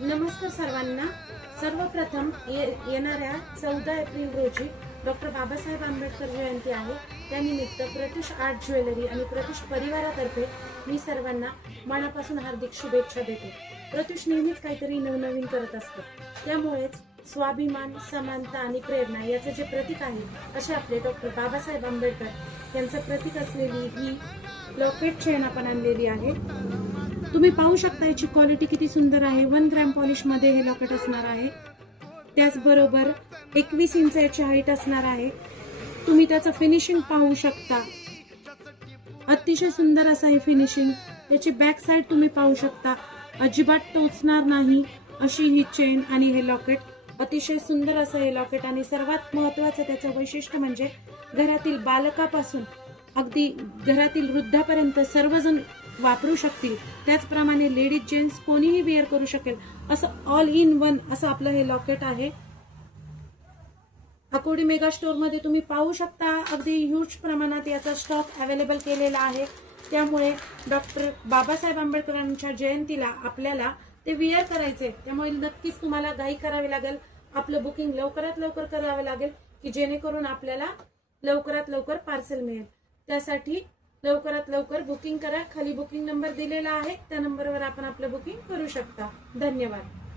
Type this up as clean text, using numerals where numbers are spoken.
नमस्कार सर्वांना। सर्वप्रथम येणाऱ्या 14 एप्रिल रोजी डॉक्टर बाबासाहेब आंबेडकर जयंती आहे। त्यानिमित्त प्रत्युष आर्ट ज्वेलरी आणि प्रत्युष परिवारातर्फे मी सर्वांना मनापासून हार्दिक शुभेच्छा देते। प्रत्युष नेहमीच काहीतरी नवनवीन करत असतो, त्यामुळेच स्वाभिमान, समानता आणि प्रेरणा याचे जे प्रतीक आहे असे आपले डॉक्टर बाबासाहेब आंबेडकर यांचं प्रतीक असलेली ही लॉकेट चेन आपण आणलेली आहे। तुम्ही पाहू शकता याची क्वालिटी किती सुंदर आहे। 1 ग्रॅम पॉलिश मध्ये हे लॉकेट असणार आहे। त्याचबरोबर 21 इंच याची हाईट असणार आहे। तुम्ही त्याचं फिनिशिंग पाहू शकता, अतिशय सुंदर असं हे फिनिशिंग। त्याची बॅक साइड तुम्ही पाहू शकता, अजिबात टोचणार नाही अशी ही चेन आणि हे लॉकेट। अतिशय सुंदर असं हे लॉकेट आणि सर्वात महत्त्वाचं त्याचं वैशिष्ट्य म्हणजे घरातील बालकापासून अगदी घरातील वृद्धापर्यंत सर्वजण वापरू शकतील। त्याचप्रमाणे लेडीज जेंट्स कोणीही वेअर करू शकेल असं ऑल इन वन असं आपलं हे लॉकेट आहे। अकोडी मेगा स्टोर मध्ये तुम्ही पाहू शकता, अगदी ह्यूज प्रमाणात याचा स्टॉक अवेलेबल केलेला आहे। त्यामुळे डॉक्टर बाबासाहेब आंबेडकरांच्या जयंतीला आपल्याला ते वेअर करायचे, त्यामुळे नक्कीच तुम्हाला घाई करावी लागेल। आपलं बुकिंग लवकरात लवकर करावे लागेल की जेणेकरून आपल्याला लवकरात लवकर पार्सल मिळेल। त्यासाठी लवकरात लवकर बुकिंग करा। खाली बुकिंग नंबर दिलेला आहे, त्या नंबरवर आपण आपलं बुकिंग करू शकता। धन्यवाद।